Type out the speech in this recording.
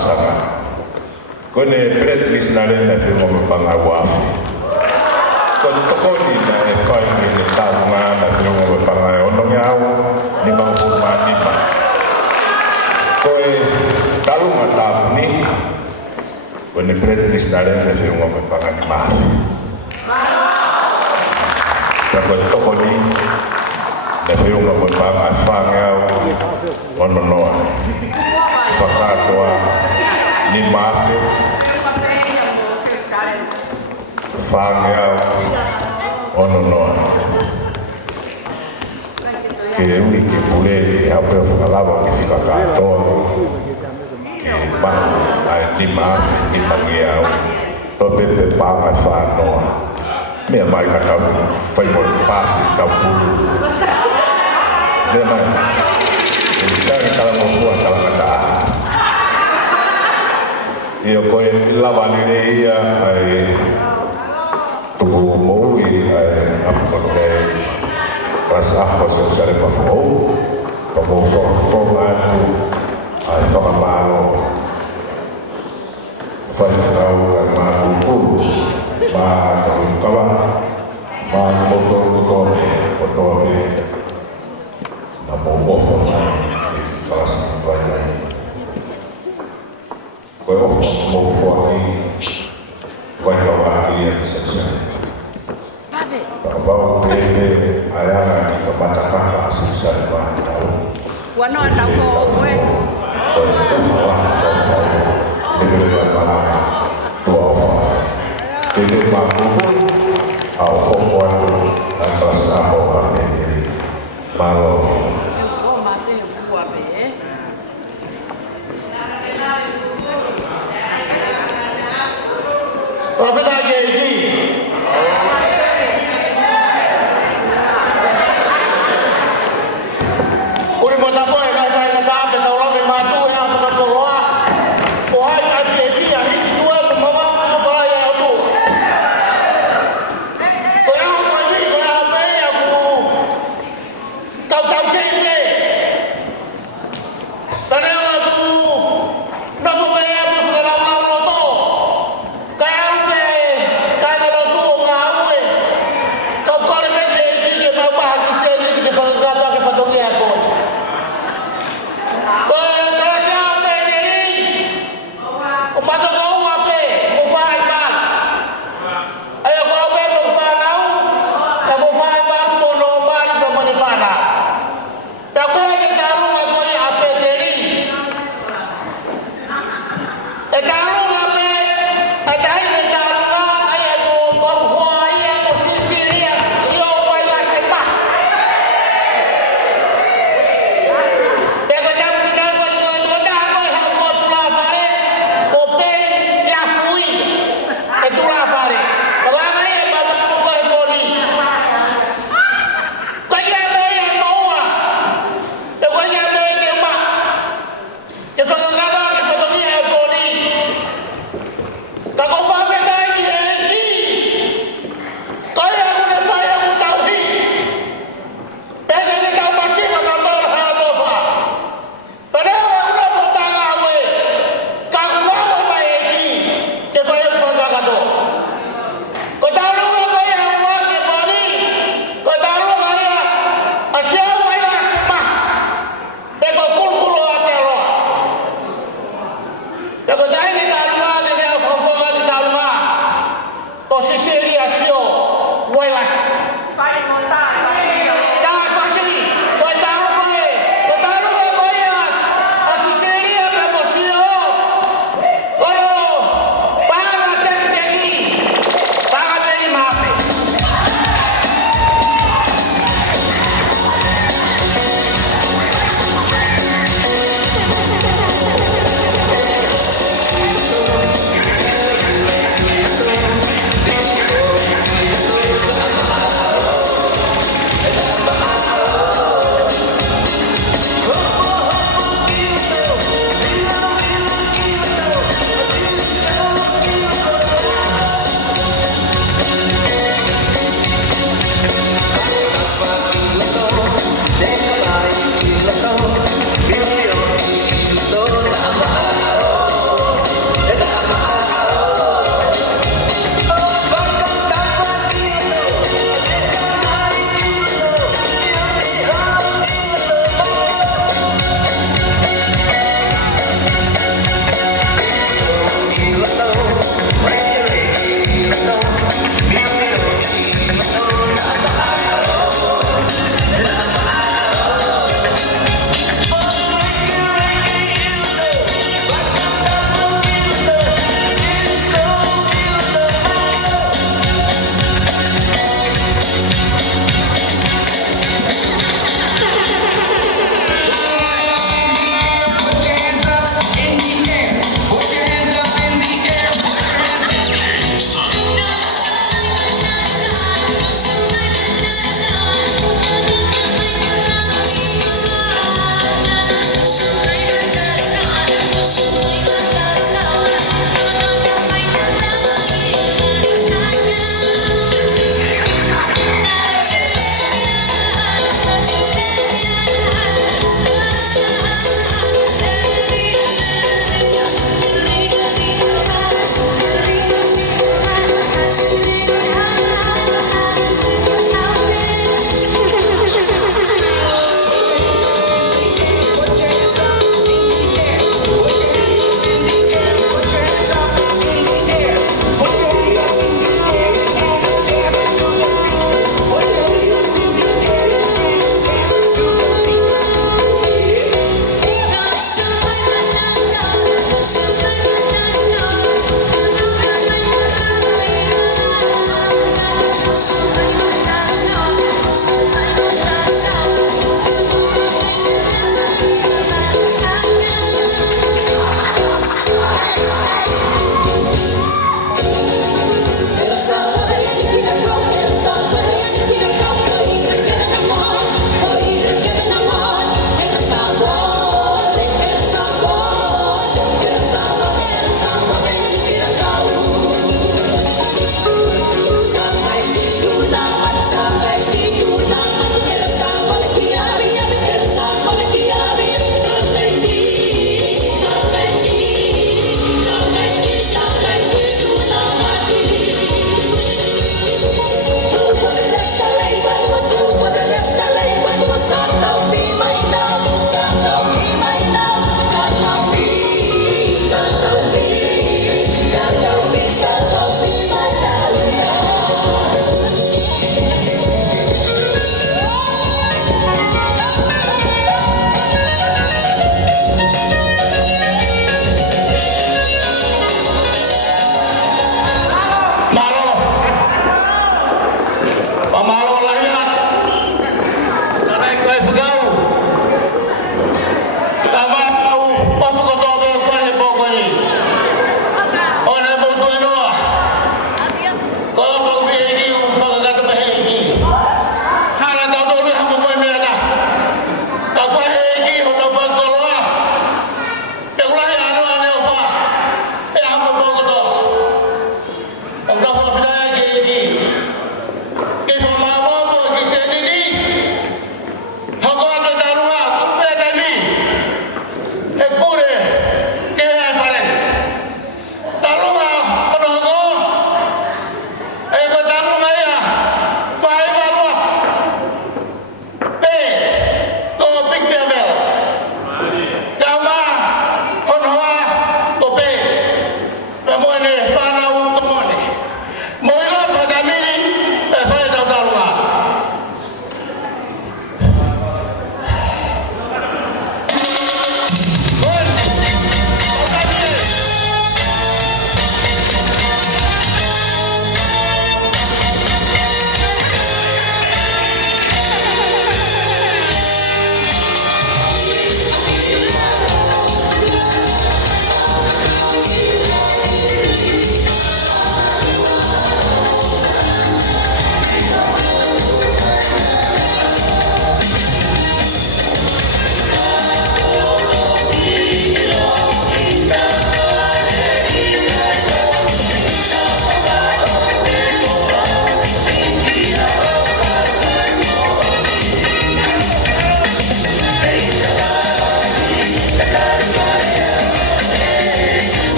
pasanga. Kone bread misnare na fimo mapanga wafi. Kone tokoni na e whai ni taunga na fimo mapanga e ono miau ni maupuma nima. Koe talunga tauni. Kone bread misnare na fimo mapanga ni mafi. Kone tokoni na fimo mapanga e whangau ono noa. Pakatoa ni mafe whangea ono noa ke ui ke pule e hape o whakalawa ke whika katoa ke mahu ai ni mafe ni mangea o to pepe pāngai whanoa mea mai ka tau whaimori pāsi tau pulu mea mai Sanga kalamopua kalamata. Iyo koe lawani ne ia ai Tukumoui ai Pukekohe Kalasiaho sesare pafou. Pafou atu ai whakamalo. Whaikau ai Kulupu. Kawa. Kotoe. Na mōgofo mai. Kalasiaho vai lai. Koe oho mōgofo aki vai kawa aki ia kisesai. Pakapau pepe ayana ki ka matakaka asisai vai tau. Wano atau koe. Koe tuhawa tau. Pepe palaka tua ofa. Pepe makupu au kokoan na Kalasiaho ame malo. Profeta Jeji. Uri mota poe kai kai na tape na ulawe matu ya paka toloa. O hai kai Jeji ya hiki tuwe mama na pala ya tu. Ko ya ko ni ko ya pe ya ku. Kau keile. Tane wa ku. Na ko pe ya ku na ma lo to. Kaya Siasi